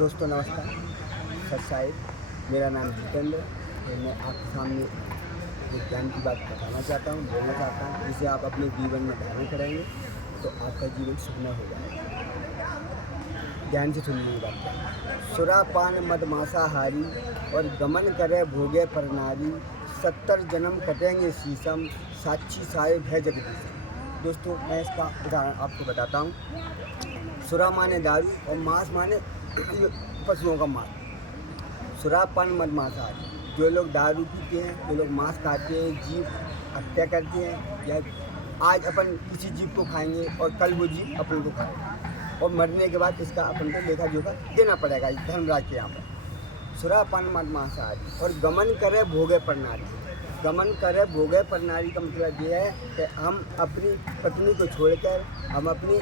दोस्तों नमस्कार। सत साहिब, मेरा नाम जितेंद्र है। मैं आपके सामने एक ज्ञान की बात बताना चाहता हूँ, बोलना चाहता हूँ, जिसे आप अपने जीवन में धारण करेंगे तो आपका जीवन सुखमय हो जाएगा। ध्यान से सुनिए ये बात। सुरापान मद मांसाहारी और गमन करे भोगे पर नारी, 70 जन्म कटेंगे शीशम, साक्षी साहिब है जगदीशम। दोस्तों मैं इसका उदाहरण आपको बताता हूँ। सुरा माने दारू और मांस माने पशुओं का मांस। सुरापान मद मांसाहारी, जो लोग दारू पीते हैं, जो लोग मांस खाते हैं, जीव हत्या करते हैं, या आज अपन किसी जीव को खाएंगे और कल वो जीव अपन को खाएगा और मरने के बाद इसका अपन को लेखा जोखा देना पड़ेगा इस धर्मराज के यहाँ पर। सुरापान मद मांसाहारी और गमन करे भोगे पर नारी। गमन करे भोगे पर नारी का मतलब ये है कि हम अपनी पत्नी को छोड़कर, हम अपनी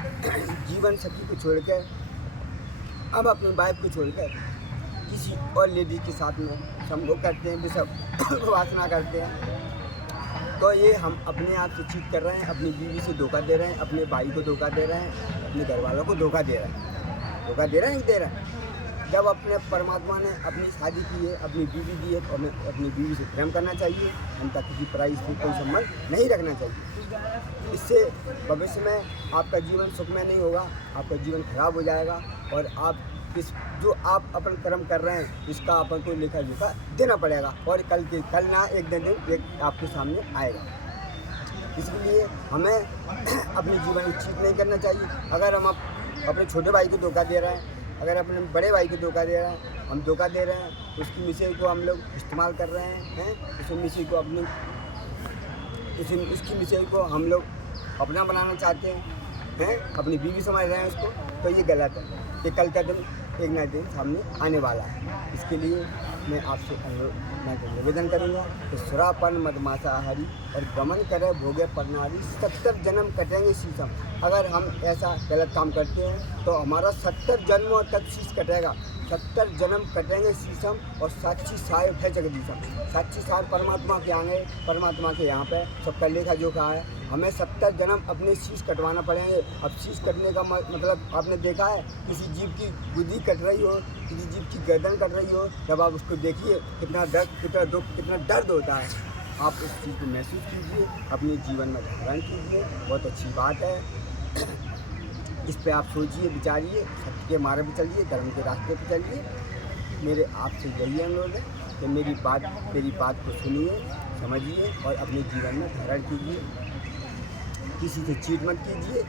जीवन सखी को छोड़कर, हम अपनी वाइफ को छोड़कर किसी और लेडी के साथ में संभोग करते हैं, विषय वासना करते हैं, तो ये हम अपने आप से चीट कर रहे हैं, अपनी बीवी से धोखा दे रहे हैं, अपने भाई को धोखा दे रहे हैं, अपने घर वालों को धोखा दे रहे हैं। धोखा दे रहे हैं कि दे रहे हैं? जब अपने परमात्मा ने अपनी शादी की है, अपनी बीवी दी है, तो हमें अपनी बीवी से प्रेम करना चाहिए, उनका किसी पराई से कोई संबंध नहीं रखना चाहिए। इससे भविष्य में आपका जीवन सुखमय नहीं होगा, आपका जीवन खराब हो जाएगा और आप जो आप अपन कर्म कर रहे हैं इसका अपन को लेखा जोखा देना पड़ेगा और कल ना एक दिन एक आपके सामने आएगा। इसलिए हमें अपने जीवन में चीट नहीं करना चाहिए। अगर हम अपने छोटे भाई को धोखा दे रहे हैं, अगर अपने बड़े भाई को धोखा दे रहे हैं, हम धोखा दे रहे हैं, उसकी मिसेज को हम लोग इस्तेमाल कर रहे हैं, उस मिसेज को अपनी उसकी मिसेज को हम लोग अपना बनाना चाहते हैं, अपनी बीवी समझ रहे हैं उसको, तो ये गलत है। ये कल का दिन एक ना दिन सामने आने वाला है। इसके लिए मैं आपसे निवेदन करूँगा कि सुरापान मद मांसाहारी और गमन करे भोगे पर नारी, 70 जन्म कटेंगे शीशम। अगर हम ऐसा गलत काम करते हैं तो हमारा 70 जन्मों तक शीश कटेगा। 70 जन्म कटेंगे शीशम और साक्षी साहिब है जगदीशम। साक्षी साहिब परमात्मा के आगे, परमात्मा के यहाँ पे सबका लेखा जोखा है। हमें 70 जन्म अपने शीश कटवाना पड़ेंगे। अब शीश कटने का मतलब आपने देखा है, किसी जीव की गुदी कट रही हो, किसी जीव की गर्दन कट रही हो, जब आप उसको देखिए कितना दर्द, कितना दुख, कितना दर्द होता है। आप उस चीज़ को महसूस कीजिए, अपने जीवन में धारण कीजिए, बहुत अच्छी बात है। इस पे आप सोचिए, विचारिए, सत्य के मार्ग पर चलिए, धर्म के रास्ते पर चलिए। मेरे आपसे यही अनुरोध है कि मेरी बात को सुनिए, समझिए और अपने जीवन में धारण कीजिए। किसी से चीट मत कीजिए।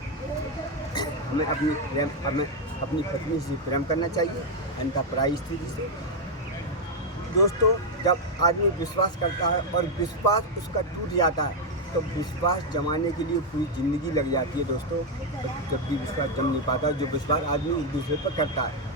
हमें अपनी पत्नी से प्रेम करना चाहिए, अन्यथा पराई स्थिति से। दोस्तों जब आदमी विश्वास करता है और विश्वास उसका टूट जाता है तो विश्वास जमाने के लिए पूरी ज़िंदगी लग जाती है। दोस्तों जब भी विश्वास जम नहीं पाता, जो विश्वास आदमी एक दूसरे पर करता है,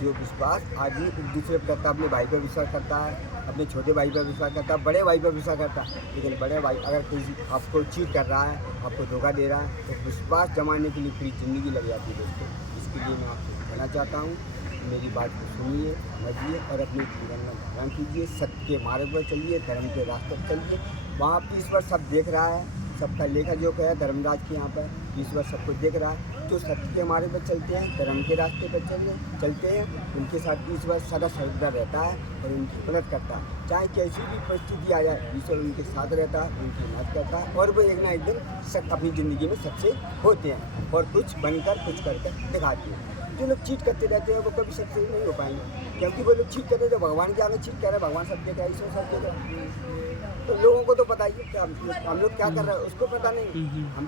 जो विश्वास आदमी एक दूसरे पर करता है, अपने भाई पर विश्वास करता है, अपने छोटे भाई पर विश्वास करता है, बड़े भाई पर विश्वास करता है, लेकिन बड़े भाई अगर किसी आपको चीट कर रहा है, आपको धोखा दे रहा है, तो विश्वास जमाने के लिए पूरी ज़िंदगी लग जाती है। दोस्तों इसके लिए मैं आपसे कहना चाहता हूँ, मेरी बात को सुनिए, समझिए और अपने जीवन में धारण कीजिए। सत्य के मार्ग पर चलिए, धर्म के रास्ते पर चलिए। वहाँ पर ईश्वर सब देख रहा है, सबका लेखा जोखा है धर्मराज के यहाँ पर। ईश्वर सबको देख रहा है। जो सत्य के मार्ग पर चलते हैं, धर्म के रास्ते पर चलते हैं, उनके साथ ईश्वर सदा सर्वदा रहता है और उनकी मदद करता है। चाहे कैसी भी परिस्थिति आ जाए, ईश्वर उनके साथ रहता है, उनकी मदद करता है और वो एक ना एक दिन अपनी ज़िंदगी में सबसे होते हैं और कुछ बनकर कुछ करके दिखाते हैं। जो लोग चीट करते रहते हैं वो कभी सक्सेस नहीं हो पाएंगे, क्योंकि वो लोग चीट करते हैं तो भगवान के आगे चीट कर रहे हैं। भगवान सब देख रहा है, ईश्वर सब देख रहा है। तो लोगों को तो पता ही है कि हम लोग क्या कर रहे हैं, उसको पता नहीं। हम